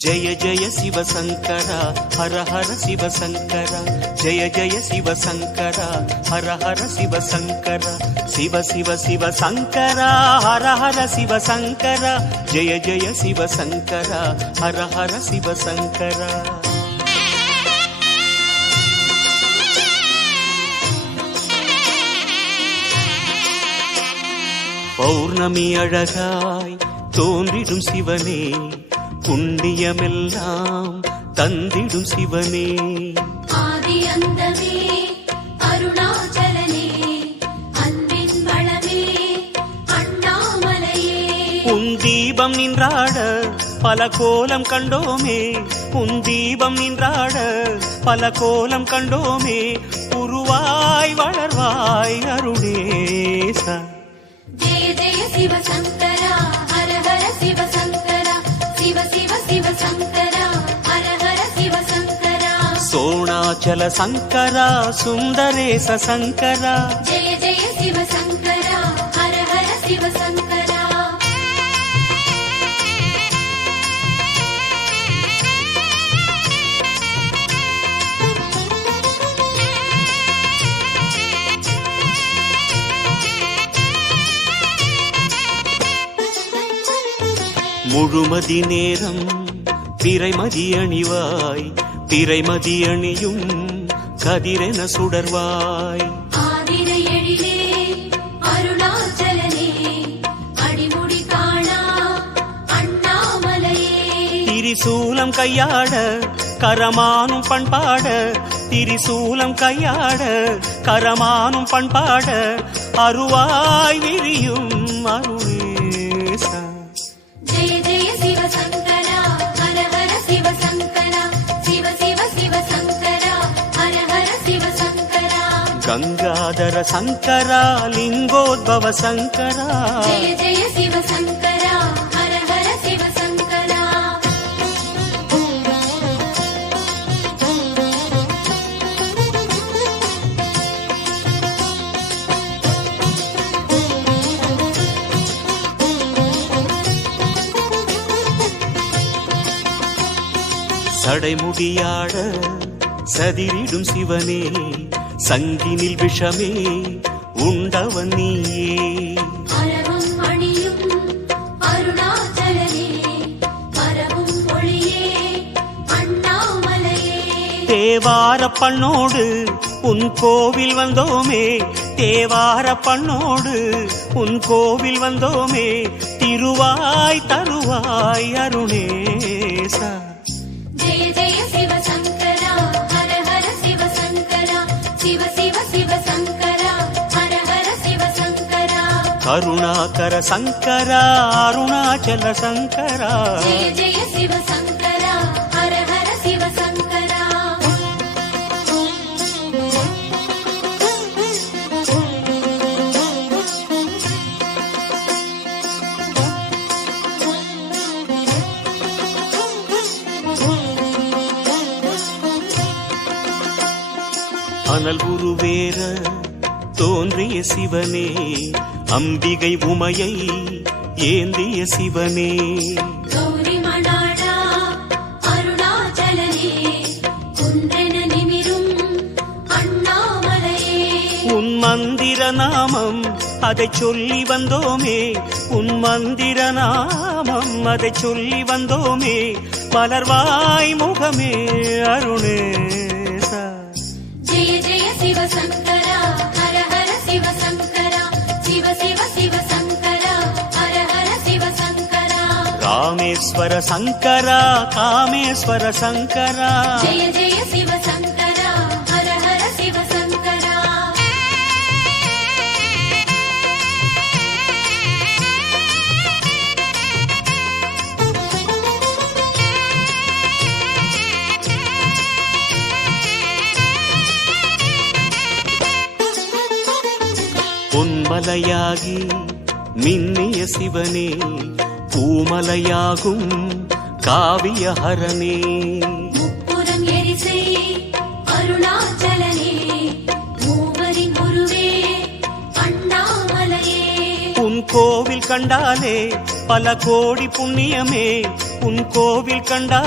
जय जय शिव शंकर हर हर शिव शंकर जय जय शिव शंकर हर हर शिव शंकर शिव शिव शिव शंकर हर हर शिव शंकर जय जय शिव शंकर हर हर शिव शंकर பௌர்ணமி அழகாய் தோன்றிடும் சிவனே புண்ணியமெல்லாம் தந்திடும் சிவனே ஆதி அந்தமே அருணாச்சலனே அன்பின் வளமே அண்ணாமலையே உன் தீபம் நின்றாட பல கோலம் கண்டோமே உன் தீபம் நின்றாட பல கோலம் கண்டோமே உருவாய் வளர்வாய் அருணேசா जय जय शिव शंकरा हर हर शिव शंकरा शिव शिव शिव शंकरा हर हर शिव शंकरा सोणाचल शंकरा सुंदरेश शंकरा जय जय शिव शंकरा हर हर शिव शंकरा முழுமதி நேரம் பிறைமதி அணிவாய் பிறைமதி அணியும் கதிரென சுடர்வாய் ஆதிரை எழிலே அருணாச்சலனே அடிமுடி காணா அண்ணாமலையே திரிசூலம் கையாட கரமானும் பண்பாட திரிசூலம் கையாட கரமானும் பண்பாட அருவாய் விரியும் அருணேசா जय जय शिव शंकरा हर हर शिव शंकरा शिव शिव शिव शंकरा हर हर शिव शंकरा गंगाधर शंकरा लिंगोद्भव शंकरा जय जय शिव शंकरा हर हर शिव शंकरा சடைமுடியாட சதிரிடும் சிவனே சங்கினில் விஷமே உண்டவன் நீயே அரவும் மணியும் அருணாச்சலனே மரவும் ஒளியே அண்ணாமலையே தேவார பண்ணோடு உன் கோவில் வந்தோமே தேவார பண்ணோடு உன் கோவில் வந்தோமே திருவாய் தருவாய் அருணேசா जय जय शिव शंकरा हर हर शिव शंकरा शिव शिव शिव शंकरा हर हर शिव शंकरा கருணாகர சங்கரா அருணாச்சல சங்கரா जय जय शिव शंकरा हर हर शिव शंकरा அனல் உருவேற தோன்றிய சிவனே அம்பிகை உமையை ஏந்திய சிவனே गौरी मणाडा अरुणाचलने कुंदन निमिरुम अण्णामलये உன் மந்திர நாமம் அதை சொல்லி வந்தோமே உன் மந்திர நாமம் அதை சொல்லி வந்தோமே மலர்வாய் முகமே அருணேசா जय जय शिव शंकरा हर हर शिव शंकरा शिव शिव शिव शंकरा हर हर शिव शंकरा ராமேஸ்வர சங்கரா காமேஸ்வர சங்கரா जय जय शिव शंकरा हर हर शिव शंकरा பொன்மலையாகி மின்னிய சிவனே பூமலையாகும் காவியஹரனே முப்புறம் எரிசை அருணாச்சலனே மூவரின் குருவே அண்ணாமலையே உன் கோவில் கண்டாலே பல கோடி புண்ணியமே உன் கோவில் கண்டா